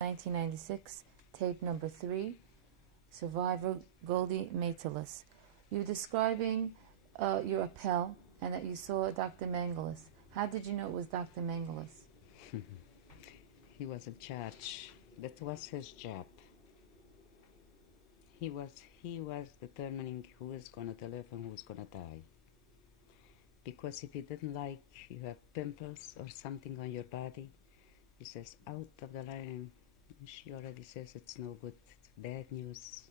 1996, tape number 3, survivor Goldie Majteles. You're describing your appel and that you saw Dr. Majteles. How did you know it was Dr. Majteles? He was a judge. That was his job. He was determining who is going to live and who is going to die. Because if he didn't like you have pimples or something on your body, he says, out of the line. She already says it's no good. It's bad news.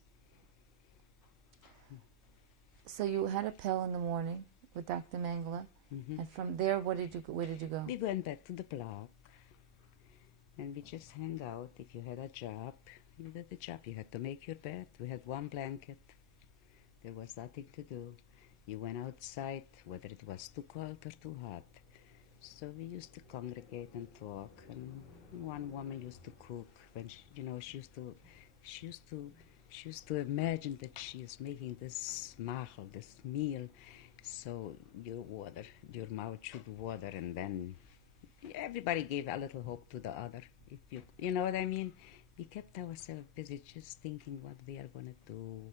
So you had a pill in the morning with Dr. Mengele, and from there, where did you go? We went back to the block, and we just hang out. If you had a job, you did the job. You had to make your bed. We had one blanket. There was nothing to do. You went outside, whether it was too cold or too hot. So we used to congregate and talk, and one woman used to cook. When she used to imagine that she is making this machel, this meal, so your mouth should water, and then everybody gave a little hope to the other. If you know what I mean? We kept ourselves busy just thinking what we are going to do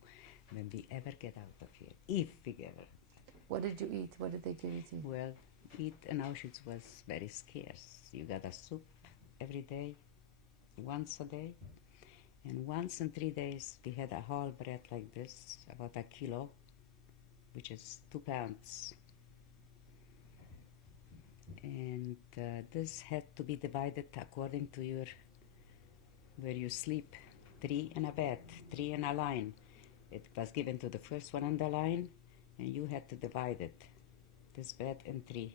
when we ever get out of here, if we ever. What did you eat? What did they give you to eat? Well, meat in Auschwitz was very scarce. You got a soup every day, once a day. And once in 3 days, we had a whole bread like this, about a kilo, which is 2 pounds. And this had to be divided according to where you sleep. 3 in a bed, 3 in a line. It was given to the first one on the line, and you had to divide it, this bed, in 3.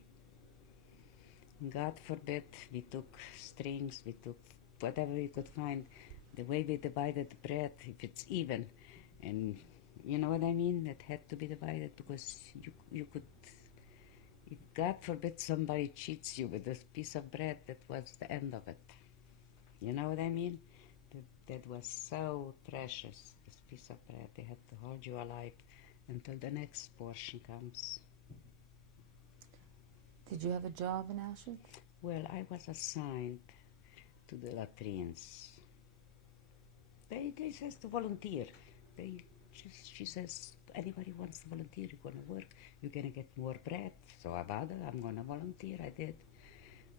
God forbid, we took strings, we took whatever we could find. The way we divided the bread, if it's even, and you know what I mean? It had to be divided because you could, if God forbid somebody cheats you with this piece of bread, that was the end of it. You know what I mean? That was so precious, this piece of bread. They had to hold you alive until the next portion comes. Did you have a job in Auschwitz? Well, I was assigned to the latrines. They says to volunteer. She says, anybody wants to volunteer, you're going to work, you're going to get more bread. So I bother, I'm going to volunteer. I did.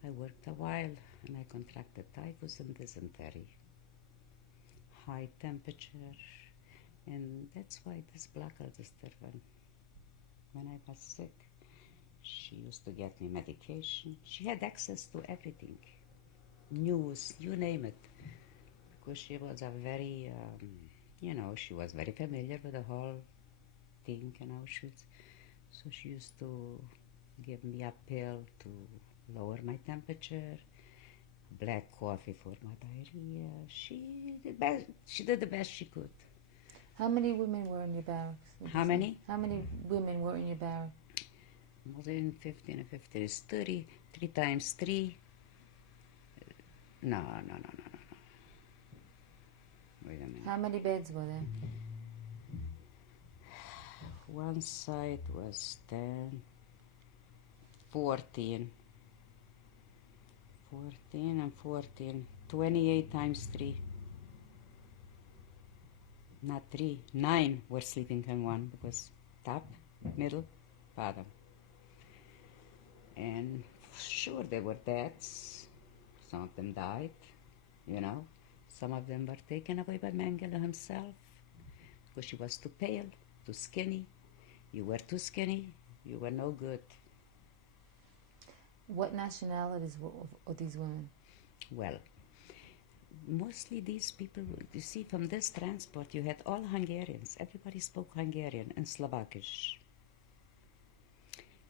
I worked a while, and I contracted typhus and dysentery. High temperature, and that's why this black register, when I was sick, she used to get me medication. She had access to everything, news, you name it, because she was a very, she was very familiar with the whole thing in Auschwitz. So she used to give me a pill to lower my temperature, black coffee for my diarrhea. She did the best she could. How many women were in your barracks? How many? How many women were in your barracks? More than 15 and 15 is 30. 3 times 3. No. Wait a minute. How many beds were there? One side was 10, 14. 14 and 14. 28 times 3. Not 3. 9 were sleeping in one because top, middle, bottom. And sure, there were deaths. Some of them died, Some of them were taken away by Mengele himself because she was too pale, too skinny. You were too skinny, you were no good. What nationalities were these women? Well, mostly these people, you see, from this transport, you had all Hungarians. Everybody spoke Hungarian and Slovakish.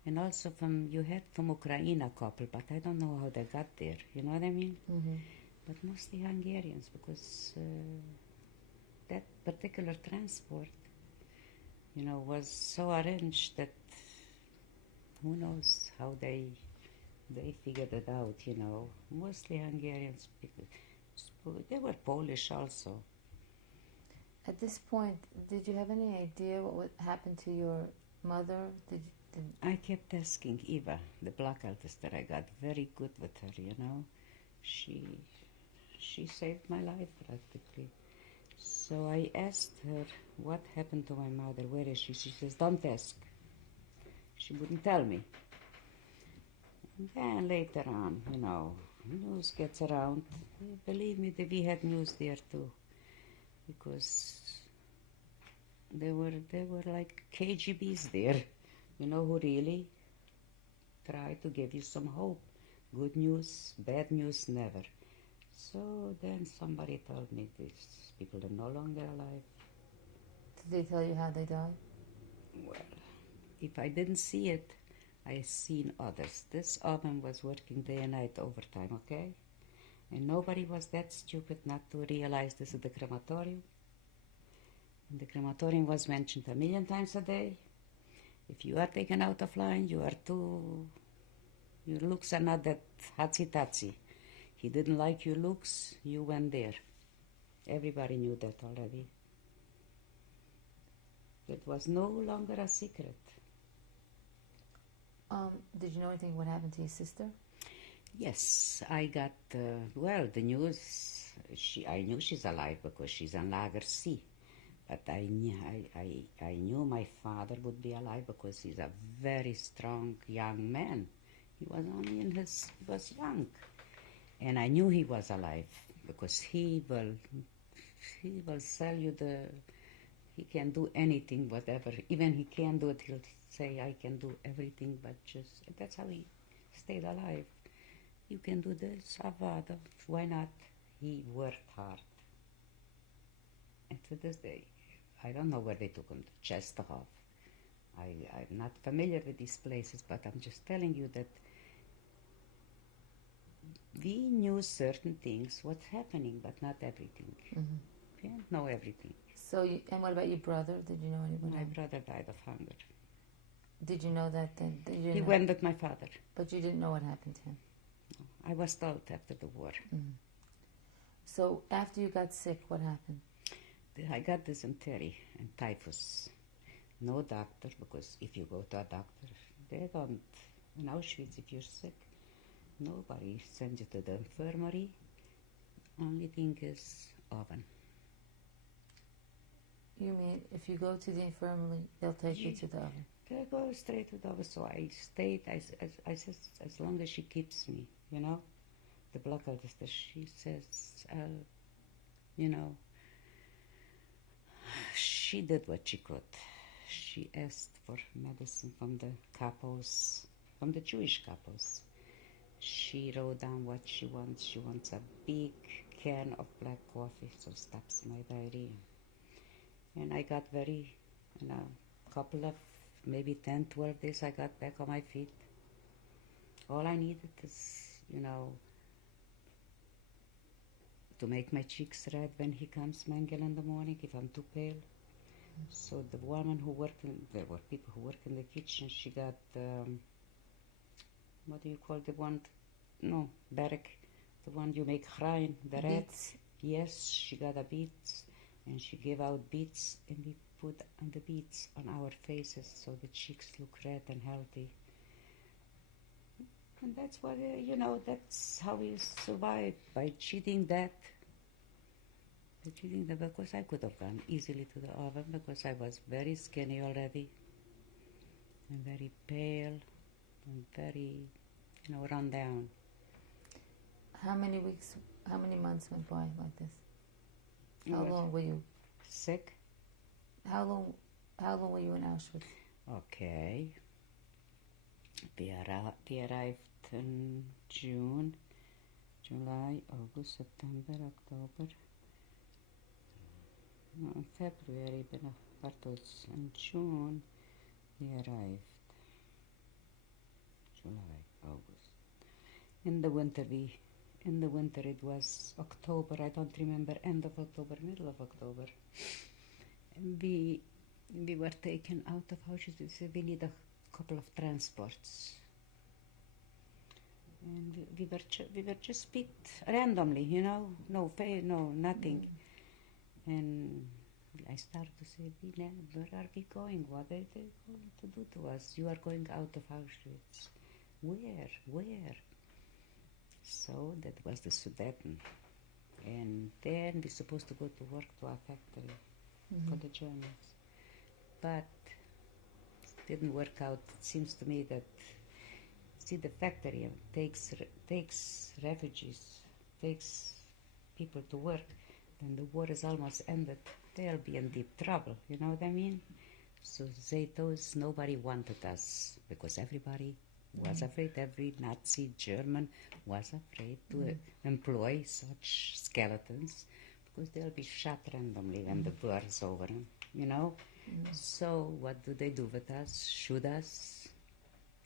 And also you had from Ukraine a couple, but I don't know how they got there, you know what I mean? Mm-hmm. But mostly Hungarians, because that particular transport, was so arranged that who knows how they figured it out, Mostly Hungarians, they were Polish also. At this point, did you have any idea what would happen to your mother? I kept asking Eva, the black artist that I got very good with her, She she saved my life practically. So I asked her, what happened to my mother? Where is she? She says, don't ask. She wouldn't tell me. And then later on, news gets around. Believe me, that we had news there too. Because there were like KGBs there, who really try to give you some hope. Good news, bad news, never. So then somebody told me these people are no longer alive. Did they tell you how they died? Well, if I didn't see it, I seen others. This oven was working day and night overtime, okay? And nobody was that stupid not to realize this is the crematorium. And the crematorium was mentioned 1,000,000 times a day. If you are taken out of line, your looks are not that hatsy-tatsy. He didn't like your looks, you went there. Everybody knew that already. It was no longer a secret. Did you know anything what happened to your sister? Yes, I got, the news. I knew she's alive because she's on Lager C. But I knew my father would be alive because he's a very strong young man. He was young. And I knew he was alive because he will sell you he can do anything, whatever. Even he can't do it, he'll say, I can do everything, but that's how he stayed alive. You can do this, Avada, why not? He worked hard. And to this day, I don't know where they took him to Chesterhoff. I'm not familiar with these places, but I'm just telling you that we knew certain things, what's happening, but not everything. Mm-hmm. We didn't know everything. So, and what about your brother? Did you know anybody? My brother died of hunger. Did you know that then? He went with my father. But you didn't know what happened to him? No, I was told after the war. Mm-hmm. So after you got sick, what happened? I got dysentery and typhus. No doctor, because if you go to a doctor, they don't. In Auschwitz, if you're sick, nobody sends you to the infirmary. Only thing is oven. You mean if you go to the infirmary, they'll take you to the oven? They go straight to the oven. So I stayed, I said, as long as she keeps me, the blood register, she says, she did what she could. She asked for medicine from the capos, from the Jewish capos. She wrote down what she wants. She wants a big can of black coffee, so stops my diarrhea. And I got in a couple of, maybe 10, 12 days, I got back on my feet. All I needed is, to make my cheeks red when he comes, Mengel, in the morning, if I'm too pale. So the woman who worked there were people who worked in the kitchen, she got, what do you call the one? No, berk, the one you make chrain, the red. Beets. Yes, she got a beets, and she gave out beets, and we put on the beets on our faces so the cheeks look red and healthy. And that's what, that's how we survive, by cheating that. Because I could have gone easily to the oven because I was very skinny already and very pale and very, run down. How many months went by like this? How long were you sick? How long were you in Auschwitz? Okay. We arrived in June, July, August, September, October. In February, in June, we arrived. July, August. In the winter it was October, I don't remember, end of October, middle of October. And we were taken out of Auschwitz. We need a couple of transports. And we were just picked randomly, no pay, no nothing. And I started to say, where are we going? What are they going to do to us? You are going out of Auschwitz. Where? So that was the Sudeten. And then we're supposed to go to work to our factory for the Germans. But it didn't work out. It seems to me that, see, the factory takes refugees, takes people to work, then the war is almost ended. They'll be in deep trouble, you know what I mean? So they told us nobody wanted us because everybody was afraid. Every Nazi German was afraid to employ such skeletons because they'll be shot randomly when the war is over, you know? So what do they do with us? Shoot us?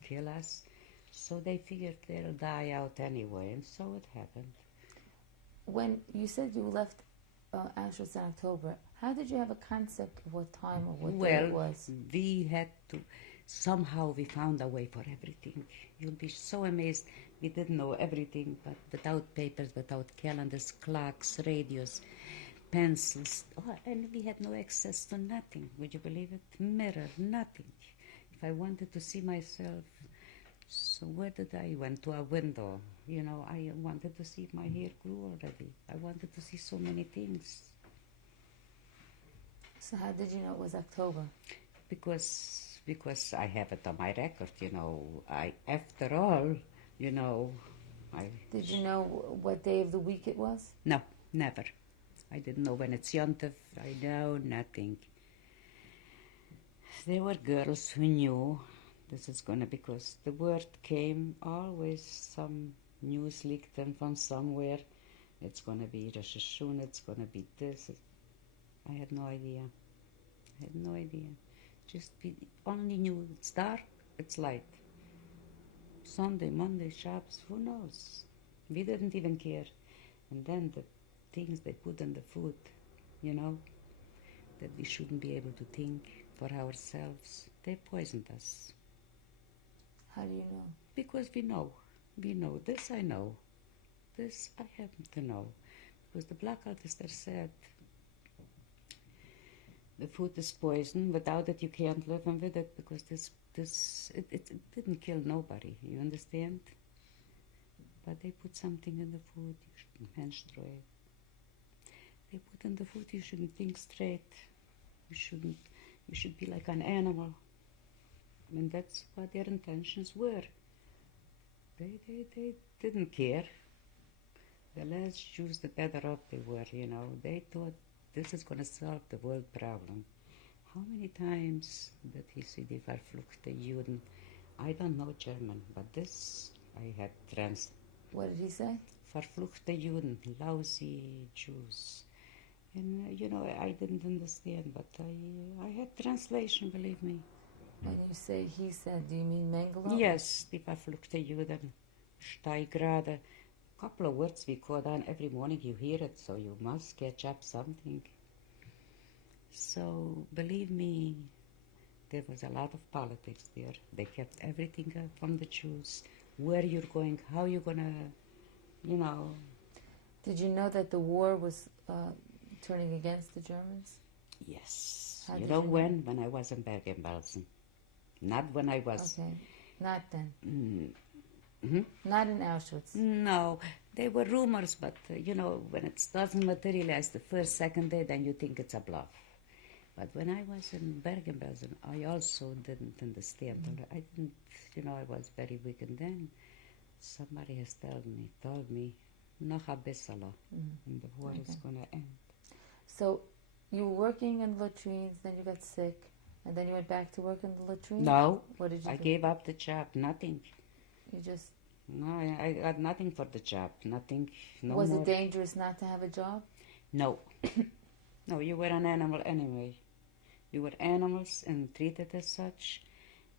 Kill us? So they figured they'll die out anyway, and so it happened. When you said you left Auschwitz in October, how did you have a concept of what time or what day it was? We had to, somehow we found a way for everything. You'll be so amazed. We didn't know everything, but without papers, without calendars, clocks, radios, pencils, and we had no access to nothing. Would you believe it? Mirror, nothing. If I wanted to see myself, so where did I went to a window? You know, I wanted to see if my hair grew already. I wanted to see so many things. So how did you know it was October? Because I have it on my record, you know. After all, you know, Did you know what day of the week it was? No, never. I didn't know when it's Yontif. I know nothing. There were girls who knew this is going to, because the word came always, some news leaked in from somewhere. It's going to be Rosh Hashanah, it's going to be this. I had no idea. Just only knew it's dark, it's light. Sunday, Monday, Shabbos, who knows? We didn't even care. And then the things they put in the food, you know, that we shouldn't be able to think for ourselves. They poisoned us. How do you know? Because we know. This I know. This I happen to know. Because the black officer said, the food is poison. Without it, you can't live, and with it, because it didn't kill nobody. You understand? But they put something in the food. You shouldn't menstruate. They put in the food. You shouldn't think straight. You should be like an animal. And that's what their intentions were. They didn't care. The less Jews, the better off they were, you know. They thought this is going to solve the world problem. How many times did he say die verfluchte Juden? I don't know German, but this I had What did he say? Verfluchte Juden, lousy Jews. And, you know, I didn't understand, but I had translation, believe me. When you say he said, do you mean Mengele? Yes, die verfluchte Juden. Steigrade. Couple of words we call on every morning. You hear it, so you must catch up something. So, believe me, there was a lot of politics there. They kept everything from the Jews. Where you're going, how you're going to, you know. Did you know that the war was turning against the Germans? Yes. How You did know you when? When I was in Bergen-Belsen. Not when I was... Okay, not then. Mm-hmm. Not in Auschwitz. No, they were rumors, but, you know, when it doesn't materialize the first, second day, then you think it's a bluff. But when I was in Bergen-Belsen, I also didn't understand. I didn't, you know, I was very weak. And then somebody has told me, noch a bissala, and the war is going to end. So you were working in latrines, then you got sick, and then you went back to work in the latrines? No, What did you I do? gave up the job, nothing. You just... No, I got nothing for the job, nothing, no Was more. it dangerous not to have a job? No. No, you were an animal anyway. You were animals and treated as such,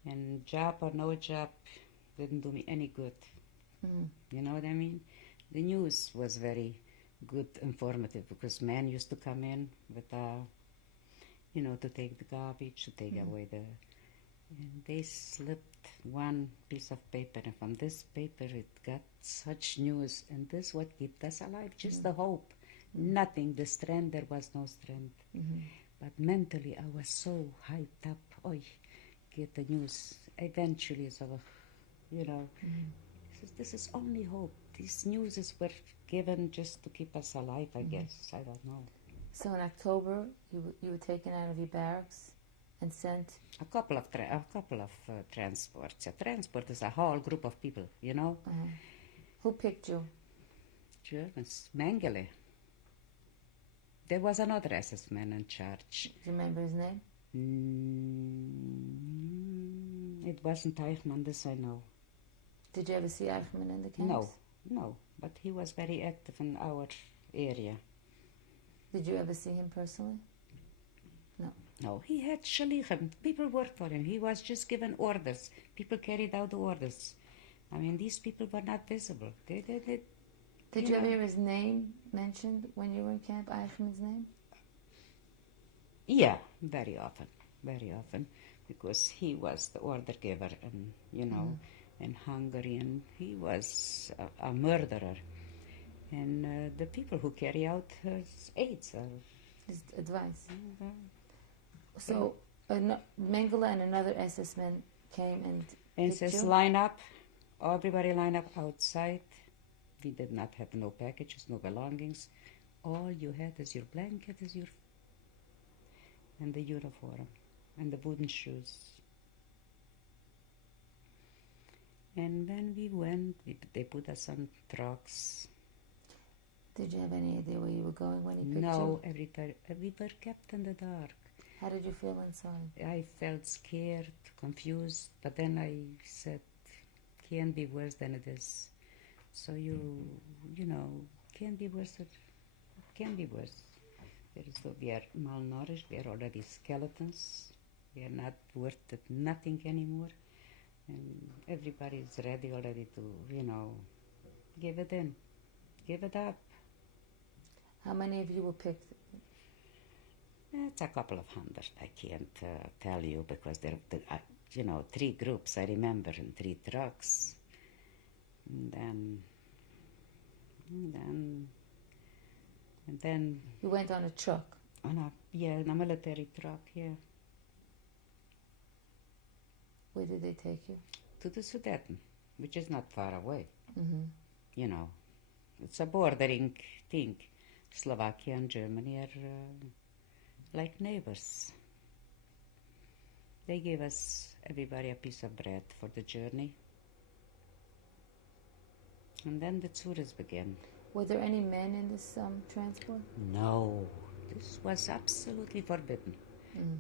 and job or no job didn't do me any good. You know what I mean? The news was very good, informative, because men used to come in with, you know, to take the garbage, to take away the... And they slipped one piece of paper, and from this paper it got such news, and this what kept us alive, just the hope. Nothing, the strength, there was no strength. But mentally I was so hyped up. Get the news. Eventually, so, you know, this is only hope. These news is were given just to keep us alive, I guess. I don't know. So in October, you were taken out of your barracks and sent. A couple of transports. A transport is a whole group of people, you know. Who picked you? Germans, Mengele. There was another SS man in charge. Do you remember his name? It wasn't Eichmann, this I know. Did you ever see Eichmann in the camps? No, but he was very active in our area. Did you ever see him personally? No, he had shalichim. People worked for him. He was just given orders. People carried out the orders. I mean, these people were not visible. Did you ever hear his name mentioned when you were in camp, Eichmann's name? Yeah, very often, because he was the order giver, and in Hungary, and he was a murderer. And the people who carry out his aids, his advice. So Mengele and another SS man came and says, line up. Everybody line up outside. We did not have no packages, no belongings. All you had is your blanket, and the uniform, and the wooden shoes. And when we went, they put us on trucks. Did you have any idea where you were going when he picked you? No, every time we were kept in the dark. How did you feel inside? I felt scared, confused, but then I said, can't be worse than it is. So can't be worse. It can be worse. We are malnourished. We are already skeletons. We are not worth it, nothing anymore. And everybody is ready already to, give it in, give it up. How many of you were picked? It's a couple of hundred. I can't tell you because there are, 3 groups I remember and 3 trucks. And then you went on a truck. On a military truck, yeah. Where did they take you? To the Sudeten, which is not far away. Mm-hmm. It's a bordering thing. Slovakia and Germany are like neighbors. They gave us, everybody, a piece of bread for the journey. And then the tours began. Were there any men in this transport? No, this was absolutely forbidden.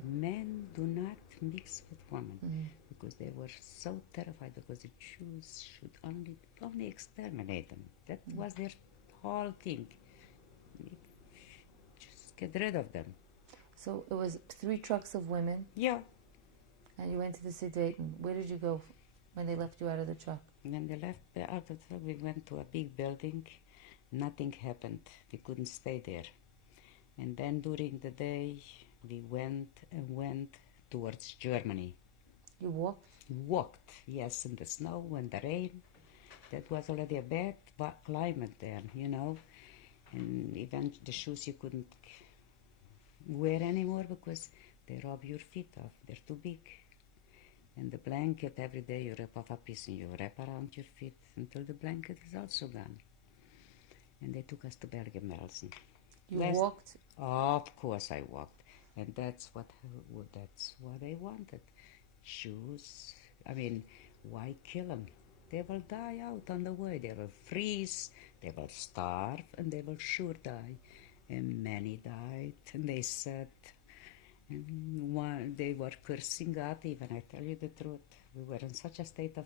Men do not mix with women because they were so terrified because the Jews should only exterminate them. That was their whole thing. Just get rid of them. So it was 3 trucks of women? Yeah. And you went to the Sudeten. Where did you go when they left you out of the truck? When they left out of the truck, we went to a big building. Nothing happened. We couldn't stay there. And then during the day, we went towards Germany. You walked? Walked, yes, in the snow and the rain. That was already a bad climate there, And even the shoes you couldn't wear anymore because they rob your feet off. They're too big. And the blanket, every day you rip off a piece and you wrap around your feet until the blanket is also gone. And they took us to Bergen-Belsen. You walked? Of course I walked. And that's what I wanted. Shoes. I mean, why kill them? They will die out on the way. They will freeze, they will starve, and they will sure die. And many died, and they said, and they were cursing God even, I tell you the truth. We were in such a state of,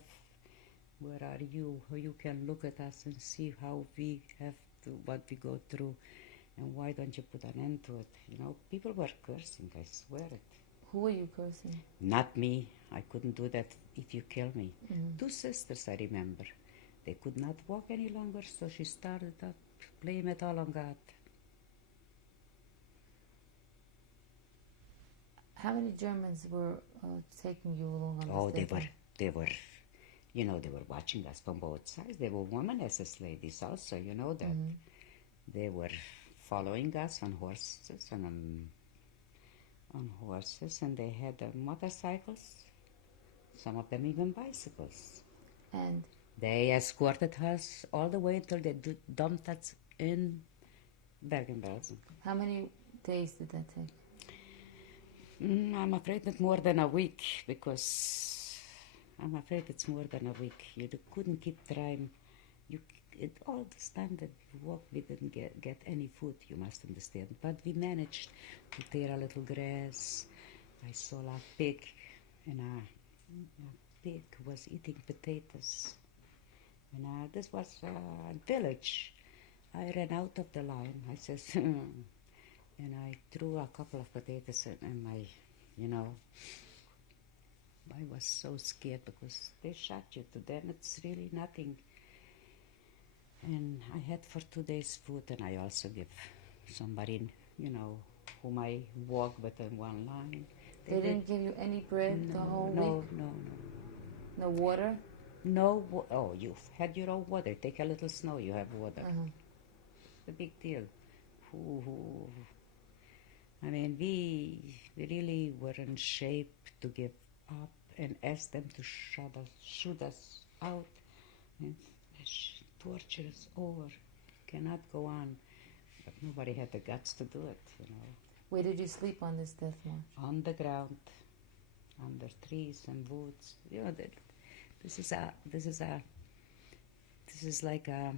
where are you? You can look at us and see how we have to, what we go through, and why don't you put an end to it? People were cursing, I swear it. Who were you cursing? Not me. I couldn't do that if you kill me. 2 sisters, I remember. They could not walk any longer, so she started up playing it all on God. How many Germans were taking you along on this day? They were, they were watching us from both sides. They were women SS ladies also, that. They were following us on horses and they had motorcycles, some of them even bicycles. And They escorted us all the way until they dumped us in Bergen-Belsen. How many days did that take? I'm afraid not more than a week, because I'm afraid it's more than a week. You couldn't keep trying. All this time that we walked, we didn't get any food, you must understand. But we managed to tear a little grass. I saw a pig, and a pig was eating potatoes. And this was a village. I ran out of the line. I says, and I threw a couple of potatoes in my, I was so scared because they shot you to them. It's really nothing. And I had for 2 days food, and I also give somebody, whom I walk with in one line. They didn't give you any bread the whole week? No. No water? No, you've had your own water. Take a little snow, you have water. Uh-huh. It's a big deal. I mean, we really were in shape to give up and ask them to shoot us out. And torture is over. Cannot go on. But nobody had the guts to do it, Where did you sleep on this death march? On the ground, under trees and woods. This is like a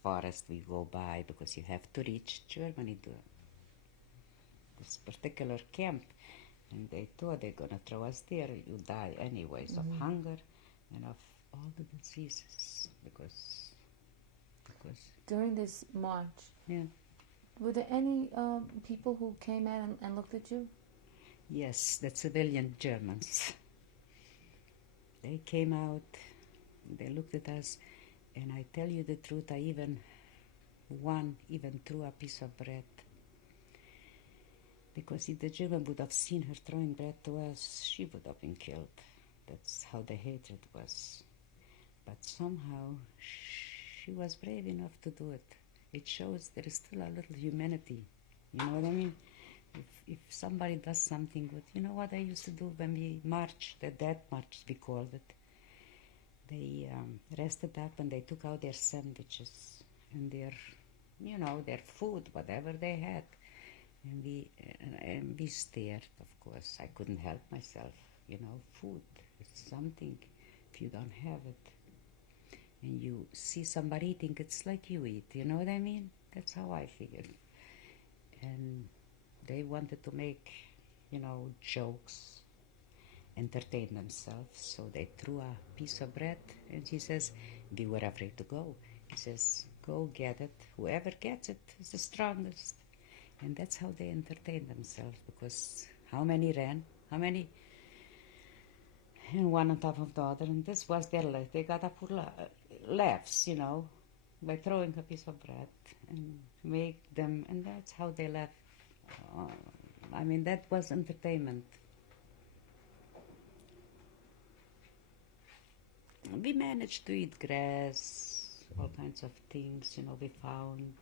forest we go by, because you have to reach Germany to this particular camp, and they thought they're gonna throw us there. You die anyways of hunger and of all the diseases, because during this march, yeah. were there any people who came out and looked at you? Yes, the civilian Germans. They came out, they looked at us, and I tell you the truth, one even threw a piece of bread. Because if the German would have seen her throwing bread to us, she would have been killed. That's how the hatred was. But somehow she was brave enough to do it. It shows there is still a little humanity. You know what I mean? If somebody does something good, you know what I used to do when we marched, the death march we called it. They rested up and they took out their sandwiches and their food, whatever they had. And we stared, of course. I couldn't help myself. Food is something. If you don't have it, and you see somebody eating, it's like you eat. You know what I mean? That's how I figured. And they wanted to make, jokes, entertain themselves. So they threw a piece of bread, and he says, we were afraid to go. He says, go get it. Whoever gets it is the strongest. And that's how they entertain themselves, because how many ran? How many? And one on top of the other, and this was their life. They got up for laughs, by throwing a piece of bread and make them, and that's how they laugh. That was entertainment. We managed to eat grass, all kinds of things, we found.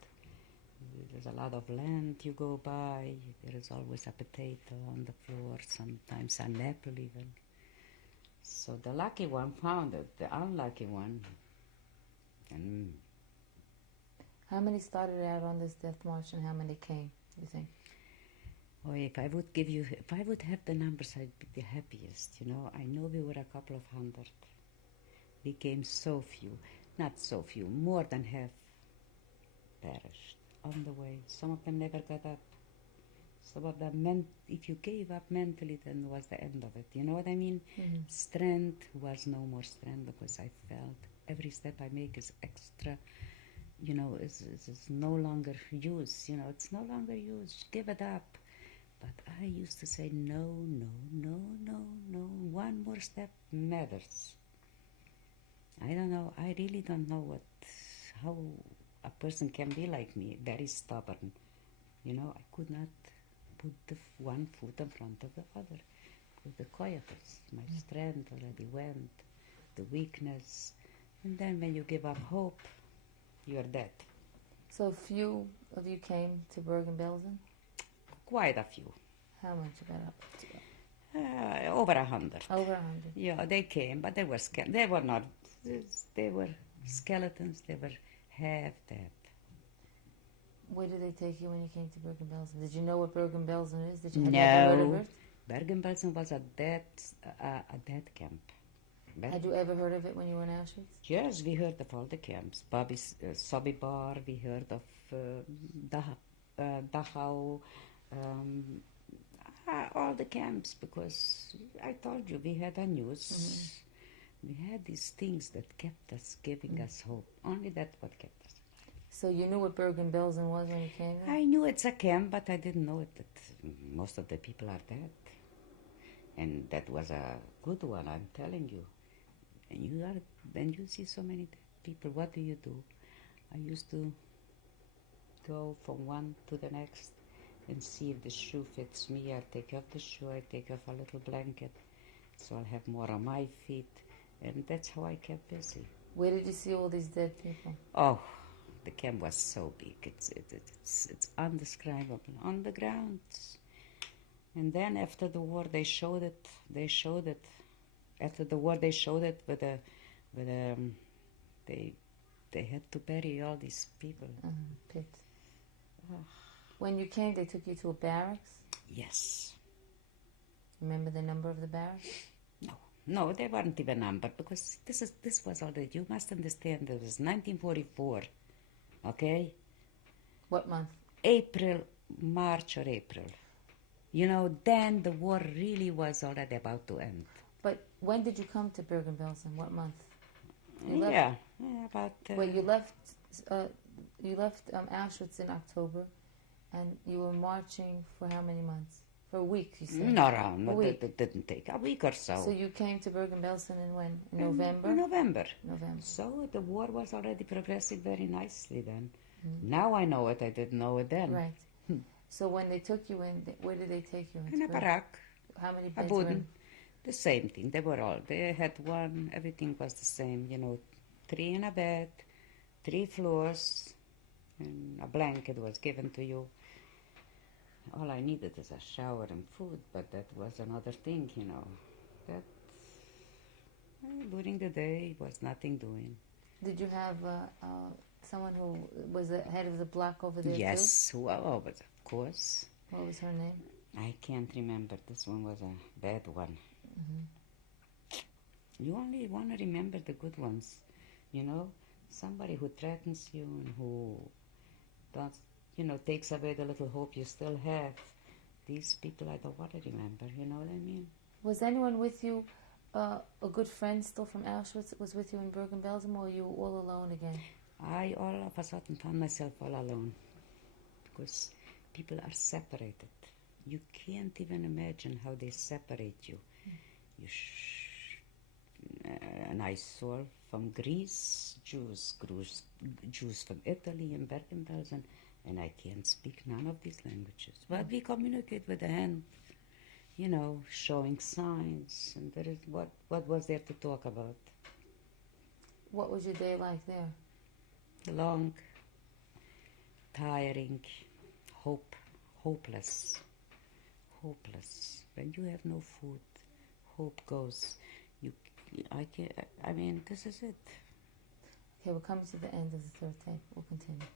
There's a lot of land you go by. There is always a potato on the floor, sometimes an apple even. So the lucky one found it, the unlucky one. And how many started out on this death march and how many came, you think? Oh, if I would have the numbers, I'd be the happiest, I know we were a couple of hundred. We came so few, not so few, more than half perished on the way. Some of them never got up. Some of them, if you gave up mentally, then was the end of it. You know what I mean? Mm-hmm. Strength was no more strength, because I felt every step I make is extra, is no longer use. It's no longer use. Give it up. But I used to say, no. One more step matters. I don't know. I really don't know how a person can be like me, very stubborn. I could not put the one foot in front of the other. With the coitus, my strength already went, the weakness. And then when you give up hope, you're dead. So few of you came to Bergen-Belsen? Quite a few. How much got up? Over 100. Over 100. Yeah, they came, but they were they were not. They were skeletons. They were half dead. Where did they take you when you came to Bergen-Belsen? Did you know what Bergen-Belsen is? Had you ever heard of No, it? Bergen-Belsen was a dead camp. Had you ever heard of it when you were in Auschwitz? Yes, we heard of all the camps. Sobibor, we heard of Dachau, all the camps, because I told you we had a news. We had these things that kept us, giving us hope. Only that what kept us. So you knew what Bergen-Belsen was when you came there? I knew it's a camp, but I didn't know it, that most of the people are dead. And that was a good one, I'm telling you. And when you see so many dead people, what do? I used to go from one to the next and see if the shoe fits me. I take off the shoe, I take off a little blanket, so I'll have more on my feet. And that's how I kept busy. Where did you see all these dead people? Oh, the camp was so big. It's undescribable. On the ground. And then after the war, they showed it. After the war, they showed it they had to bury all these people. Pits. When you came, they took you to a barracks? Yes. Remember the number of the barracks? No, they weren't even numbered, because this was already, you must understand, it was 1944, okay? What month? March or April. You know, then the war really was already about to end. But when did you come to Bergen-Belsen? What month? About... Well, you left Auschwitz in October, and you were marching for how many months? For a week, you said? No, it didn't take a week or so. So you came to Bergen-Belsen in when? In November? In November. November. So the war was already progressing very nicely then. Now I know it, I didn't know it then. Right. So when they took you in, where did they take you? In a barak. How many A beds were in? The same thing. They had one, everything was the same, 3 in a bed, 3 floors, and a blanket was given to you. All I needed is a shower and food, but that was another thing, That during the day was nothing doing. Did you have someone who was the head of the block over there Yes, too? of course. What was her name? I can't remember. This one was a bad one. You only want to remember the good ones, Somebody who threatens you and who does, takes away the little hope you still have. These people I don't want to remember, you know what I mean? Was anyone with you, a good friend still from Auschwitz, was with you in Bergen-Belsen, or were you all alone again? I all of a sudden found myself all alone, because people are separated. You can't even imagine how they separate you. And I saw from Greece, Jews from Italy and Bergen-Belsen, and I can't speak none of these languages. But we communicate with the hand, showing signs, and there is what was there to talk about? What was your day like there? Long, tiring, hopeless. When you have no food, hope goes. This is it. Okay, we're coming to the end of the third tape. We'll continue.